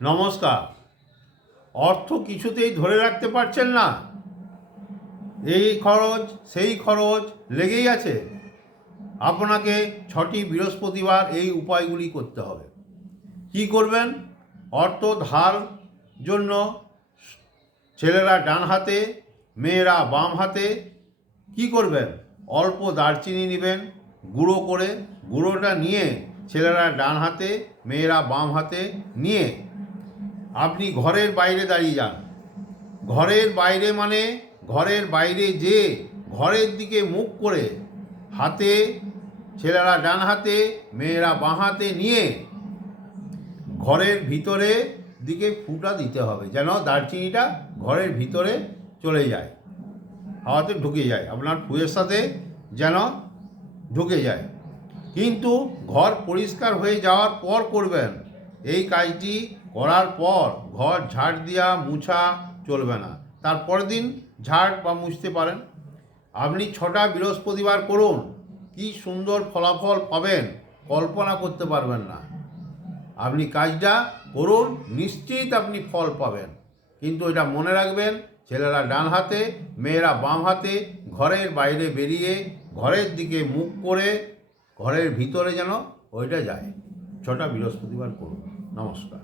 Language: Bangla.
নমস্কার। অর্থ কিছুতেই ধরে রাখতে পারছেন না, এই খরচ সেই খরচ লেগেই আছে। আপনাকে 6টি বৃহস্পতিবার এই উপায়গুলি করতে হবে। কি করবেন? অর্থ ধার জন্য ছেলেরা ডান হাতে, মেয়েরা বাম হাতে। কি করবেন? অল্প দারচিনি নেবেন, গুঁড়ো করে। গুঁড়োটা নিয়ে ছেলেরা ডান হাতে, মেয়েরা বাম হাতে নিয়ে আপনি ঘরের বাইরে দাঁড়িয়ে যান। ঘরের বাইরে মানে ঘরের বাইরে যে ঘরের দিকে মুখ করে হাতে ছেলেরা ডান হাতে, মেয়েরা বাঁ হাতে নিয়ে ঘরের ভিতরে দিকে ফুটা দিতে হবে, যেন দারচিনিটা ঘরের ভিতরে চলে যায়, হাওয়াতে ঢুকে যায়, আপনার ফুয়ের সাথে যেন ঢুকে যায়। কিন্তু ঘর পরিষ্কার হয়ে যাওয়ার পর করবেন। এই কাজটি করার পর ঘর ঝাড় দেওয়া মুছা চলবে না। তারপরের দিন ঝাড় বা মুছতে পারেন। আপনি 6টা বৃহস্পতিবার করুন, কি সুন্দর ফলাফল পাবেন কল্পনা করতে পারবেন না। আপনি কাজটা করুন, নিশ্চিত আপনি ফল পাবেন। কিন্তু এটা মনে রাখবেন, ছেলেরা ডান হাতে, মেয়েরা বাম হাতে, ঘরের বাইরে বেরিয়ে ঘরের দিকে মুখ করে ঘরের ভিতরে যেন ওইটা যায়। 6টা বৃহস্পতিবার করুন। নমস্কার।